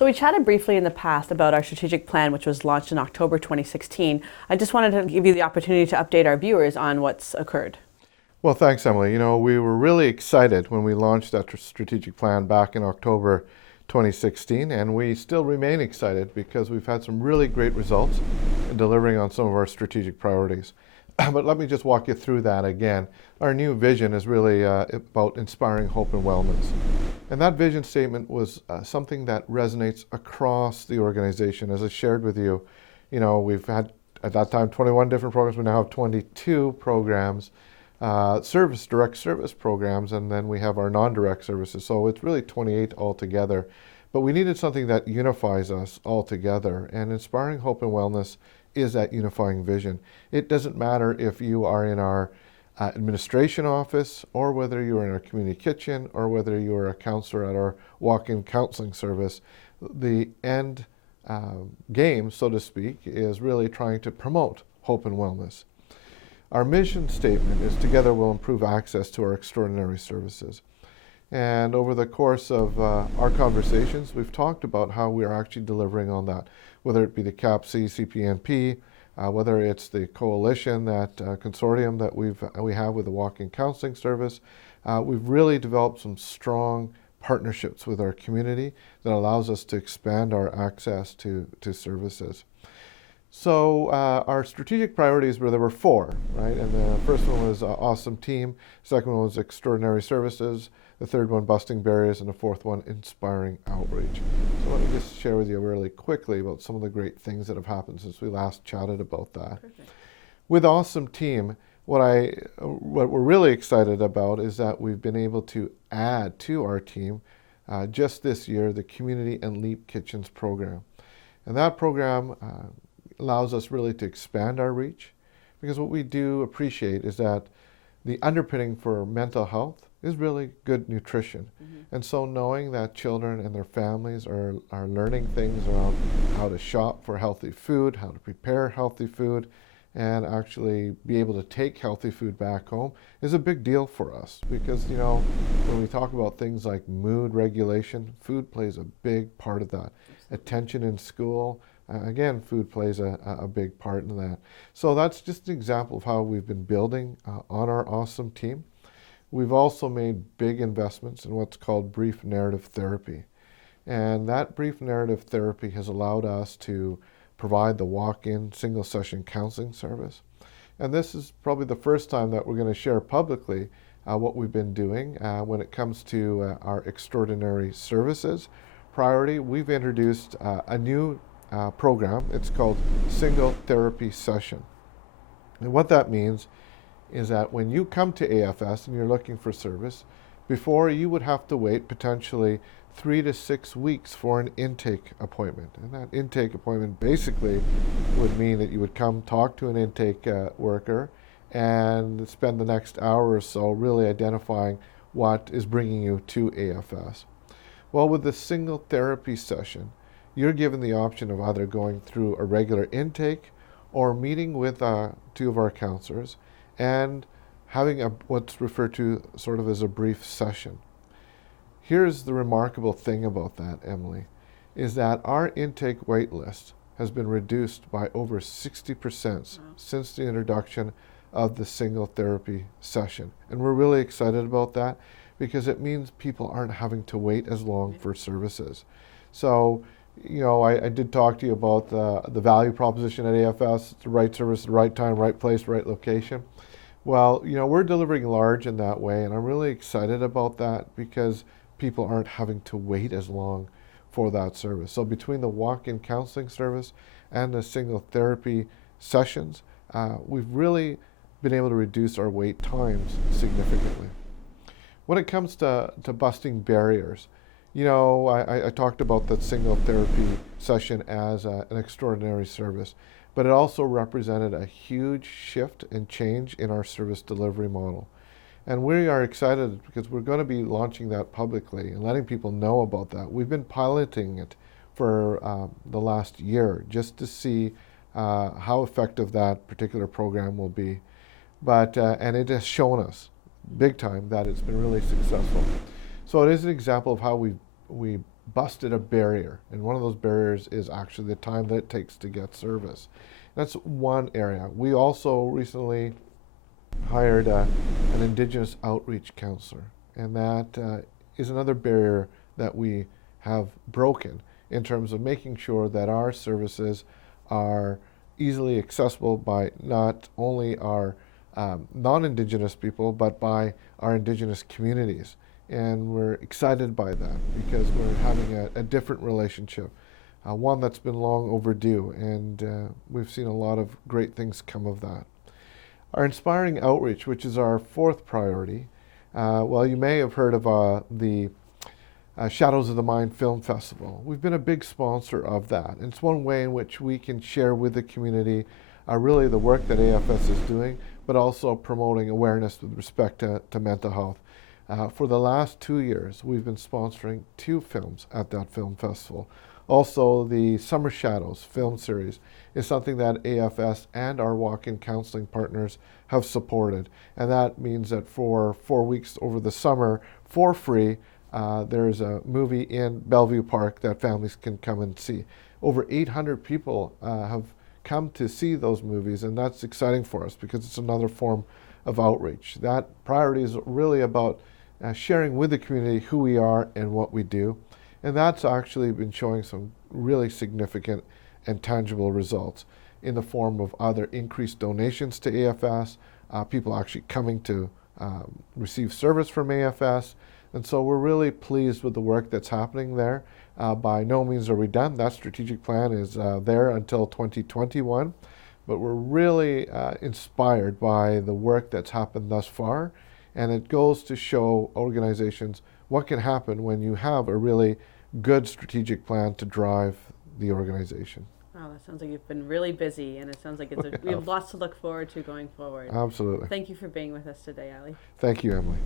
So we chatted briefly in the past about our strategic plan, which was launched in October 2016. I just wanted to give you the opportunity to update our viewers on what's occurred. Well, thanks, Emily. We were really excited when we launched that strategic plan back in October 2016, and we still remain excited because we've had some really great results in delivering on some of our strategic priorities. But let me just walk you through that again. Our new vision is really about inspiring hope and wellness. And that vision statement was something that resonates across the organization. As I shared with you, we've had at that time 21 different programs. We now have 22 programs, direct service programs, and then we have our non-direct services. So it's really 28 altogether. But we needed something that unifies us all together, and inspiring hope and wellness is that unifying vision. It doesn't matter if you are in our administration office, or whether you're in our community kitchen, or whether you're a counselor at our walk-in counseling service. The end game, so to speak, is really trying to promote hope and wellness. Our mission statement is together we'll improve access to our extraordinary services. And over the course of our conversations, we've talked about how we are actually delivering on that, whether it be the CAPC, CPNP, whether it's the coalition, that consortium that we have with the walk-in counseling service. We've really developed some strong partnerships with our community that allows us to expand our access to services. So our strategic priorities there were four, right? And the first one was awesome team. Second one was extraordinary services. The third one, busting barriers. And the fourth one, inspiring outreach. So let me just share with you really quickly about some of the great things that have happened since we last chatted about that. Perfect. With awesome team, what we're really excited about is that we've been able to add to our team just this year the Community and Leap Kitchens program. And that program allows us really to expand our reach, because what we do appreciate is that the underpinning for mental health is really good nutrition. Mm-hmm. And so knowing that children and their families are learning things around how to shop for healthy food, how to prepare healthy food, and actually be able to take healthy food back home is a big deal for us. Because, when we talk about things like mood regulation, food plays a big part of that. Attention in school, again, food plays a big part in that. So that's just an example of how we've been building on our awesome team. We've also made big investments in what's called brief narrative therapy. And that brief narrative therapy has allowed us to provide the walk-in single session counseling service. And this is probably the first time that we're going to share publicly what we've been doing when it comes to our extraordinary services priority. We've introduced a new program. It's called Single Therapy Session. And what that means is that when you come to AFS and you're looking for service, before you would have to wait potentially 3 to 6 weeks for an intake appointment. And that intake appointment basically would mean that you would come talk to an intake worker and spend the next hour or so really identifying what is bringing you to AFS. Well, with the single therapy session, you're given the option of either going through a regular intake or meeting with two of our counselors and having what's referred to sort of as a brief session. Here's the remarkable thing about that, Emily, is that our intake wait list has been reduced by over 60% since the introduction of the single therapy session. And we're really excited about that because it means people aren't having to wait as long for services. So, I did talk to you about the value proposition at AFS, the right service, the right time, right place, right location. Well, we're delivering large in that way, and I'm really excited about that because people aren't having to wait as long for that service. So between the walk-in counseling service and the single therapy sessions, we've really been able to reduce our wait times significantly. When it comes to busting barriers, I talked about that single therapy session as an extraordinary service, but it also represented a huge shift and change in our service delivery model. And we are excited because we're going to be launching that publicly and letting people know about that. We've been piloting it for the last year just to see how effective that particular program will be. But and it has shown us big time that it's been really successful. So it is an example of how we busted a barrier, and one of those barriers is actually the time that it takes to get service. That's one area. We also recently hired an Indigenous outreach counselor, and that is another barrier that we have broken in terms of making sure that our services are easily accessible by not only our non-Indigenous people, but by our Indigenous communities. And we're excited by that because we're having a different relationship, one that's been long overdue, and we've seen a lot of great things come of that. Our inspiring outreach, which is our fourth priority, well, you may have heard of the Shadows of the Mind Film Festival. We've been a big sponsor of that. And it's one way in which we can share with the community really the work that AFS is doing, but also promoting awareness with respect to mental health. For the last 2 years, we've been sponsoring 2 films at that film festival. Also, the Summer Shadows film series is something that AFS and our walk-in counseling partners have supported. And that means that for 4 weeks over the summer, for free, there's a movie in Bellevue Park that families can come and see. Over 800 people have come to see those movies, and that's exciting for us because it's another form of outreach. That priority is really about sharing with the community who we are and what we do, and that's actually been showing some really significant and tangible results in the form of either increased donations to AFS, people actually coming to receive service from AFS, and so we're really pleased with the work that's happening there. By no means are we done. That strategic plan is there until 2021, but we're really inspired by the work that's happened thus far, and it goes to show organizations what can happen when you have a really good strategic plan to drive the organization. Oh, that sounds like you've been really busy, and it sounds like we have lots to look forward to going forward. Absolutely. Thank you for being with us today, Ali. Thank you, Emily.